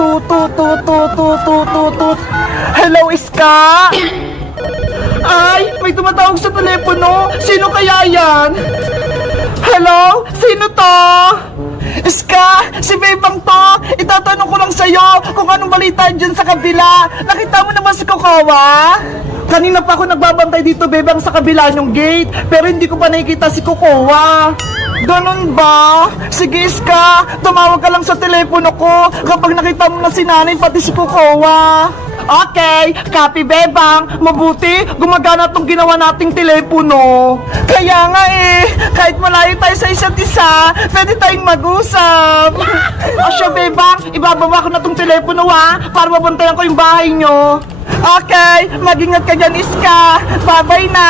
Tut, tut, tut, tut, tut, tut, tut, tut. Hello, Iska? Ay, may tumatawag sa telepono. Sino kaya yan? Hello? Sino to? Iska, si Bebang to. Itatanong ko lang sa'yo kung anong balita dyan sa kabila. Nakita mo naman si Kokawa? Kanina pa ako nagbabantay dito, Bebang, sa kabila ng gate. Pero hindi ko pa nakikita si Kokawa. Ganun ba? Sige, Iska, tumawag ka lang sa telepono ko kapag nakita mo na si nanay pati si Kokawa. Okay, copy, Bebang. Mabuti, gumagana tong ginawa nating telepono. Kaya nga kahit malayo tayo sa isa't isa, pwede tayong mag-usap. Asya, Bebang, ibababa ko na tong telepono para mabantayan ko yung bahay nyo. Okay, mag-ingat ka dyan, Iska. Bye-bye na.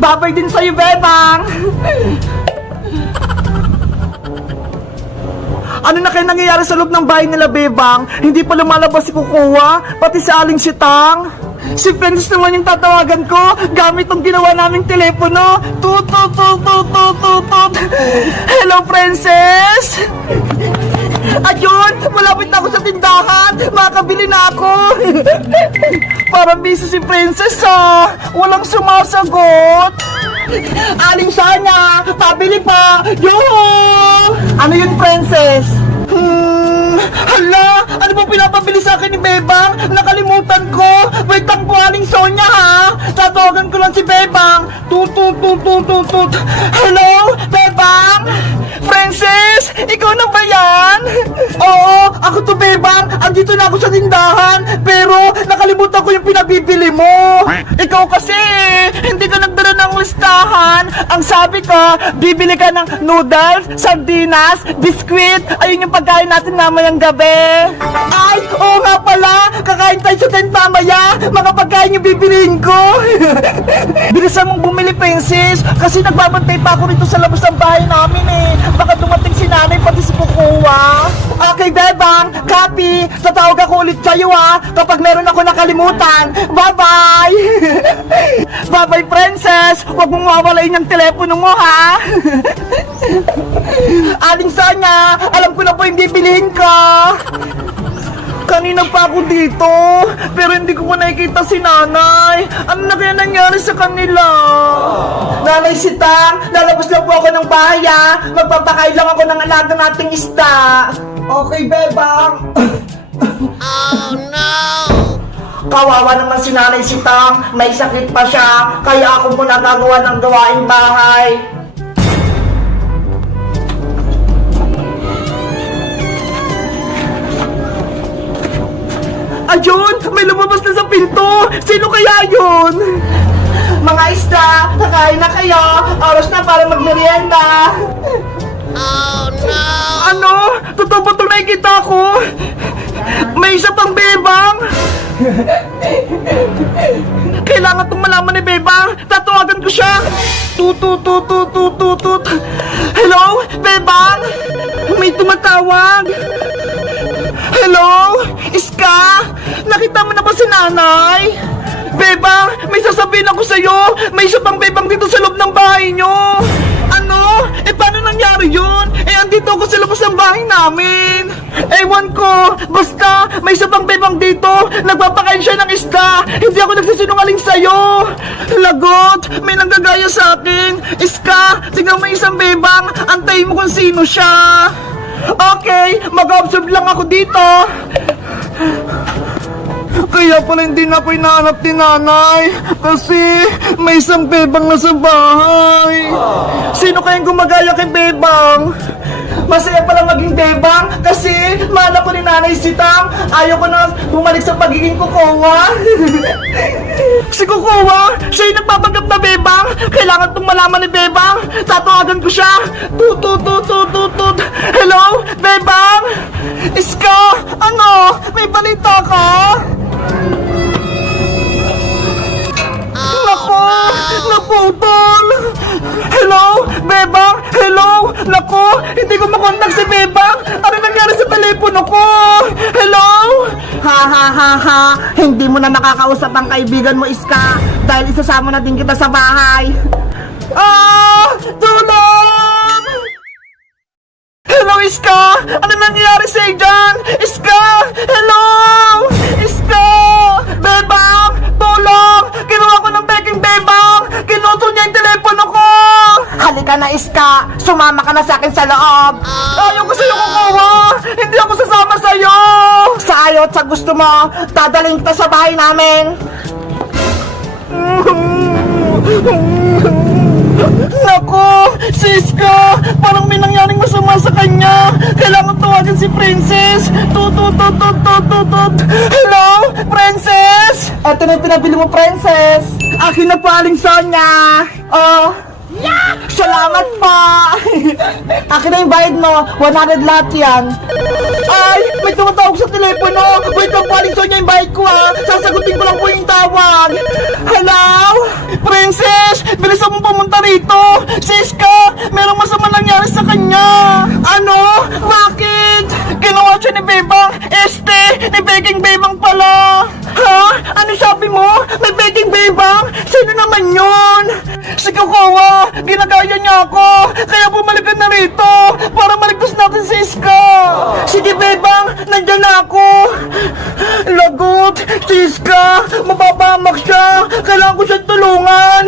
Bye-bye din sa'yo, Bebang. Ano na kaya nangyayari sa loob ng bahay nila, Bebang? Hindi pa lumalabas si Kukuha, pati si Aling Sitang. Si Princess naman yung tatawagan ko gamit tong ginawa naming telepono. Tut, tut, tut, tut, tut, tut, tut. Hello, Princess! Ayun, malapit na ako sa tindahan. Makakabili na ako. Parang busy si Princess, walang sumasagot. Aling Sana, pabili pa! Yoo! Ano yun, Princess? Hala! Ano ba pinapabili sa akin ni Bebang? Nakalimutan ko! Wait lang po, Aling Sonya, ha? Tatawagan ko lang si Bebang! Tut, tut, tut, tut, tut, tut. Hello? Bebang? Princess? Ikaw na ba yan? Oo, ako to, Bebang. Andito na ako sa tindahan. Pero nakalimutan ko yung pinabibili mo. Ikaw kasi, hindi ka nagdala ng listahan. Ang sabi ko, bibili ka ng noodles, sardinas, biskwit. Ayun yung pagkain natin mamayang gabi. Ay, oo nga pala. Kakain tayo sa tent mamaya. Mga pagkain yung bibiliin ko. Bilisan mong bumili, Princess. Kasi nagbabantay pa ako rito sa labas ng bahay namin Baka dumating si nanay pati si Kukuha. Okay, Bebang. Copy. Tatawag ako ulit sa'yo, kapag meron ako nakalimutan. Bye-bye. Bye-bye, Princess. Huwag mong mawalain yung telepono mo, ha? Aling Sonya, alam ko na po yung bibilihin ko. Kanina pa ako dito, pero hindi ko nakikita si nanay. Ano na kaya nangyari sa kanila? Nanay Sitang, lalabas lang po ako ng bahay, Magpapakain lang ako ng alaga nating isda. Okay, Bebang. Oh no! Kawawa naman si Nanay Sitang, may sakit pa siya, kaya ako muna gagawa ng gawaing bahay. Ayun! May lumabas na sa pinto! Sino kaya yun? Mga isda, kakain na kayo! Oras na para magmerienda! Oh no! Ano? Totoo ba itong nakikita ko? May isa pang Bebang! Kailangan itong malaman ni Bebang! Tatawagan ko siya! Tut, tut, tut, tut, tut, tut, tut. Hello? Bebang? May tumatawag! Hello? Iska? Nakita mo na ba si nanay? Bebang, may sasabihin ako sa'yo. May isa pang Bebang dito sa loob ng bahay nyo. Ano? Paano nangyari yun? Andito ako sa labas ng bahay namin. Ewan ko. Basta, may isa pang Bebang dito. Nagpapakain siya ng isda. Hindi ako nagsisinungaling sa'yo. Lagot, may nanggagaya sa akin. Iska, tignan mo yung isang Bebang. Antayin mo kung sino siya. Okay, mag-observe lang ako dito. Kaya pala hindi na ako hinahanap ni nanay. Kasi may isang Bebang na sa bahay. Sino kayang gumagaya kay Bebang? Masaya pala maging Bebang kasi mahal ako ni Nanay Sitang. Ayaw ko na bumalik sa pagiging Kukuha. Si Kukuha, siya yung nagpapanggap na Bebang. Kailangan itong malaman ni Bebang. Tatawagan ko siya. Tut, tut, tut, tut, tut, tut. Hello, Bebang? Iska, ano? May balita ka? Nako, naputol. Hello, Bebang? Hello? Nako, hindi ko makontak si Bebang. Ano nangyari sa telepono ko? Hello? Ha ha ha ha, hindi mo na makakausap ang kaibigan mo, Iska, dahil isasama na din kita sa bahay. Tulong! Hello, Iska! Ano nangyayari sa'yo dyan? Iska! sa'yo at sa gusto mo, dadaling kita sa bahay namin. Naku, Siska, parang may nangyaring masama sa kanya. Kailangan tawagan si Princess. Tut. Hello, Princess? Ito na yung pinabili mo, Princess. Akin na po, Aling Sonia. Oh, salamat po. Akin na yung bayad mo, 100 lahat yan. Ay, may tumatawag sa telepono. Wait lang po, Aling Sonia, yung bayad ko ha. Sasagutin ko lang po yung tawag. Hello? Princess, bilisan mo pumunta rito. Siska, merong masama nangyari sa kanya. Ano? Bakit? Ginawa siya ni Bebang. Ni Beking Bebang pala. Ha? Ano sabi mo? May Beking Bebang? Sino naman yun? Si Kokowa, ginagaya niya ako. Kaya bumalik ka na rito para maligtas natin si Siska. Sige Bebang, nandyan na ako. Lagot, Siska, mapapahamak siya. Kailangan ko siyang tulungan.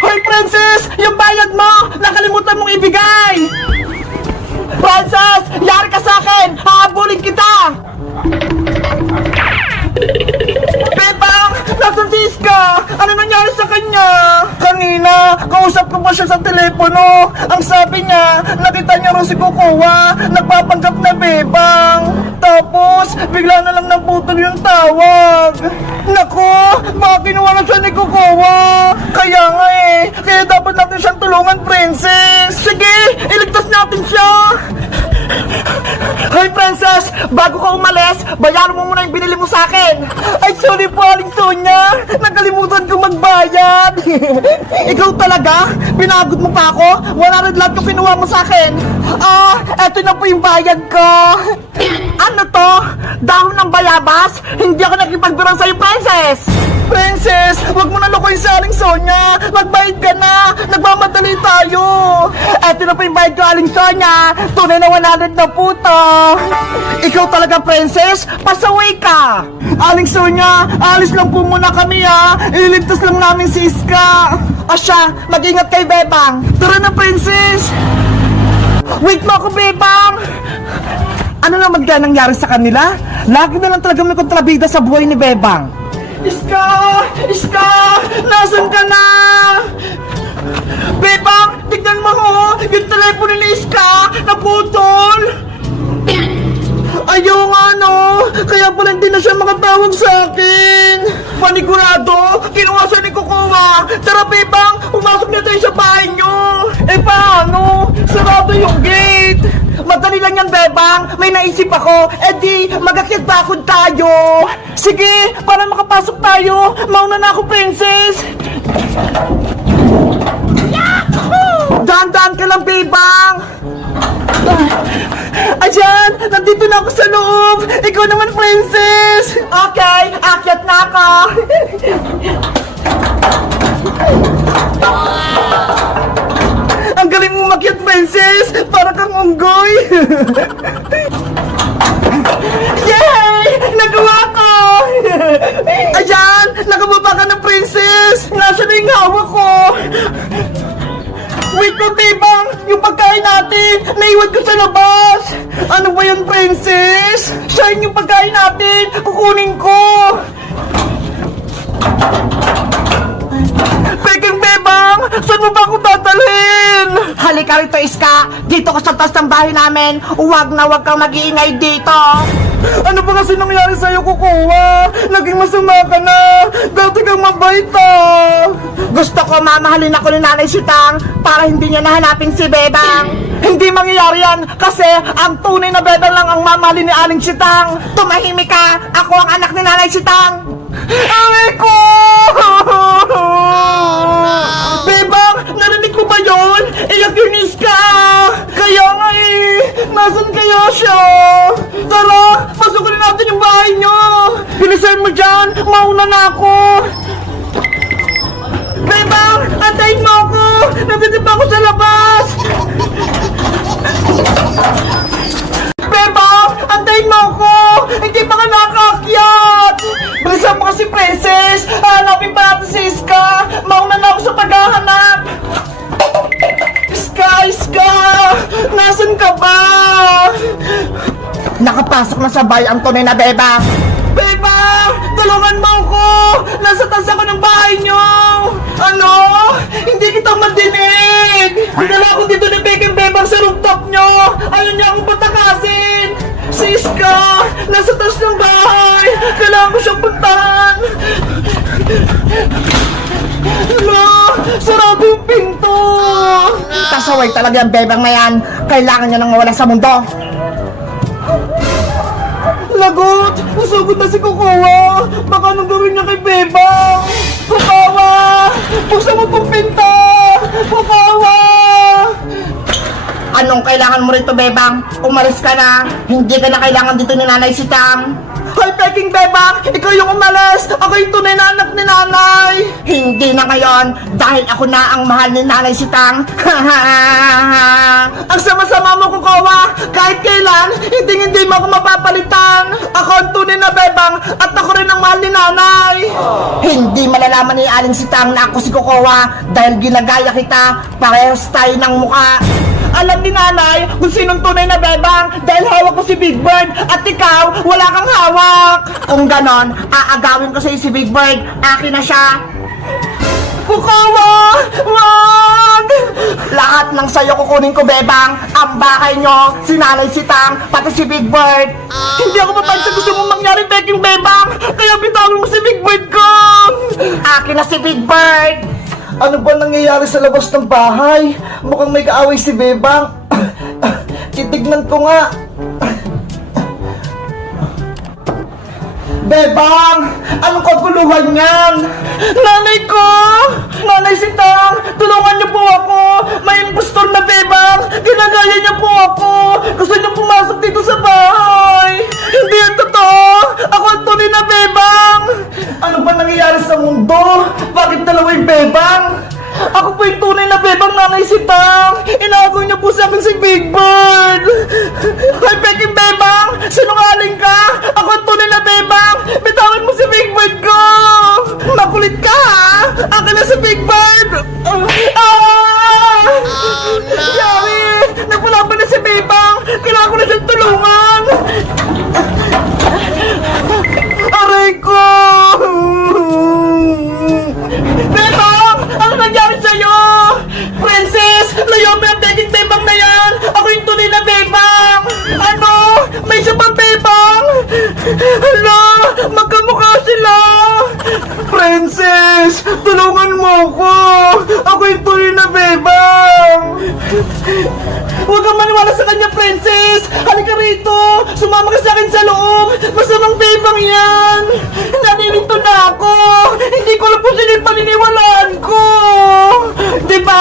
Hoy Princess, yung bayad mo, nakalimutan mong ibigay. Princess, yari ka sa akin. Hahabulin kita. Bebang, nasan si Siska? Ano nangyari sa kanya? Kanina, kausap ko pa siya sa telepono. Ang sabi niya, nakita niya rin si Kokowa, nagpapanggap na Bebang. Tapos, bigla na lang naputol yung tawag. Naku, baka kinuha na siya ni Kokowa. Kaya nga kaya dapat natin siyang tulungan, Princess. Sige, iligtas natin siya. Hoy Princess, bago ka umalis, bayaran mo muna yung binili mo sa akin. Ay sorry po Aling Sonia, nakalimutan ko magbayad. Ikaw talaga? Pinagod mo pa ako? 100 lahat ko pinuha mo sa akin. Eto na po yung bayad ko. Ano to? Dahon ng bayabas? Hindi ako nakipagbilang sa'yo, Princess. Princess, wag mo na lukoy sa Aling Sonia. Magbayad ka na. Nagmamadali tayo. Eto na po yung bayad ko, Aling Sonia. Tunay na 100 na po to. Ikaw talaga, Princess. Pasaway ka. Aling Sonia, alis lang po muna kami ha. Ililigtas lang namin si Siska. Asya, mag-ingat kay Bebang. Tara na, Princess. Wait mo ako, Bebang. Ano naman kaya nangyari sa kanila? Lagi na lang talaga may kontrabida sa buhay ni Bebang. Iska! Iska! Nasaan ka na? Bebang! Tignan mo ho! Yung telepono ni Iska! Naputol! Ayaw nga no! Kaya pala hindi na siya makatawag sa akin! Panigurado! Kinuha siya ni Kokowa! Tara Bebang! Pumasok na tayo sa bahay nyo! Paano? Sarado yung gate! Madali lang yan, Bebang. May naisip ako. Di, mag-akyat bakod tayo. Sige, para makapasok tayo. Mauna na ako, Princess. Yahoo! Dahan-dahan ka lang, Bebang. Ayan, nandito na ako sa loob. Ikaw naman, Princess. Okay, akyat na ako. Ang galing mo makyat, Princess! Para kang unggoy! Yay! Nagawa ko! Ayan! Nakababa ka na, Princess! Nasaan na yung hawak ko? Wait na, Bebang! Yung pagkain natin! Naiwan ko sa labas! Ano ba yan, Princess? Saan yung pagkain natin? Kukunin ko! Peking Bebang! Saan mo ba ako dadalhin? Halika rito, Iska! Dito ka sa taas ng bahay namin! Huwag na huwag kang mag-iingay dito! Ano ba kasi nangyari sa'yo, Kokowa? Naging masama ka na! Dati kang mabait ah! Gusto ko mamahalin ako ni Nanay Sitang para hindi niya nahanapin si Bebang! Hindi mangyayari yan kasi ang tunay na Bebang lang ang mamahalin ni Aling Sitang! Tumahimik ka! Ako ang anak ni Nanay Sitang! Aray ko! Bebang, narinig mo ba yun? Iyak yung Iska! Kaya nga nasan kaya siya? Tara, pasukin natin yung bahay nyo! Bilisan mo dyan, mauna na ako! Bebang, antayin mo ako! Nandito pa ako sa labas! Bebang, antayin mo ako! Hindi pa ka nakaakyat! Bilisan mo kasi, Princess! Hanapin pa natin si Iska! Mauna na ako sa paghahanap! Iska! Iska! Nasaan ka ba? Papasok na sa bahay ang tunay na bebang. Bebang! Tulungan mo ako! Nasa taas ako ng bahay niyo! Ano? Hindi kita madinig! Dinala ako dito ni Peking Bebang sa rooftop niyo! Ayaw niya akong patakasin! Si Iska! Nasa taas ng bahay! Kailangan ko siyang puntahan! Hala! Sarado yung pinto! Pasaway talaga ang bebang na yan! Kailangan niya nang mawala sa mundo! Lagot! Nasugod na si Kukawa! Baka anong gawin niya kay Bebang? Kukawa! Buksan mo itong pinto! Kukawa! Anong kailangan mo rito, Bebang? Umalis ka na! Hindi ka na kailangan dito ni Nanay Sitang! Hoy, Peking Bebang! Ikaw yung umalis! Ako yung tunay na anak ni Nanay! Hindi na ngayon! Dahil ako na ang mahal ni Nanay Sitang! Ang sama-sama mo, Kukawa! Kahit kailan, hindi mo ako mapapalitan! Ako ang tunay na Bebang at ako rin ang mahal ni Nanay! Hindi malalaman ni Aling Sitang na ako si Kukawa dahil ginagaya kita, parehas tayo ng mukha! Alam ni Nanay kung sinong tunay na bebang dahil hawak ko si Big Bird at ikaw, wala kang hawak. Kung ganon, aagawin ko sa'yo si Big Bird. Akin na siya. Kukawa! Wag! Lahat ng sayo kukunin ko, Bebang. Ang bahay nyo, si Nanay Sitang, pati si Big Bird. Hindi ako papayag sa gusto mong mangyari, Peking Bebang. Kaya bitawin mo si Big Bird ko. Akin na si Big Bird. Ano ba nangyayari sa labas ng bahay? Mukhang may kaaway si Bebang. Titignan ko nga. Bebang! Anong kaguluhan yan? Nanay ko! Nanay Sitang! Tulungan niyo po ako! May impostor na Bebang! Ginagaya niya po ako! Gusto niyo pumasok dito sa bahay! Hindi yan totoo! Ako ang tunay na Bebang! Ano ba nangyayari sa mundo? Bakit dalawa yung Bebang? Ako po yung tunay na Bebang, Nanay Sitang! Inagaw niyo po sa akin si Big Bird! Hoy, Peking Bebang! Sinungaling ka! Ako ang tunay na Bebang! Bitawan mo si Big Bird ko! Makulit ka, ha? Akin na si Big Bird! Ah! Yari! Nagpulaban na si Bebang! Kailangan ko na siyang tulungan! Aray ko! Bebang! Ano nangyari sa'yo? Princess! Layo mo yung Peking Bebang na yan! Ako yung tunay na Bebang! Ano? May isa pang Bebang? Hala! Magkamukha sila! Princess! Tulungan mo ako! Ako yung tunay na Bebang! Huwag kang maniwala sa kanya, Princess! Halika rito! Sumama ka sa akin sa loob! Masamang Bebang yan! Naninito na ako! Hindi ko lang po sila yung paniniwalaan ko! Diba?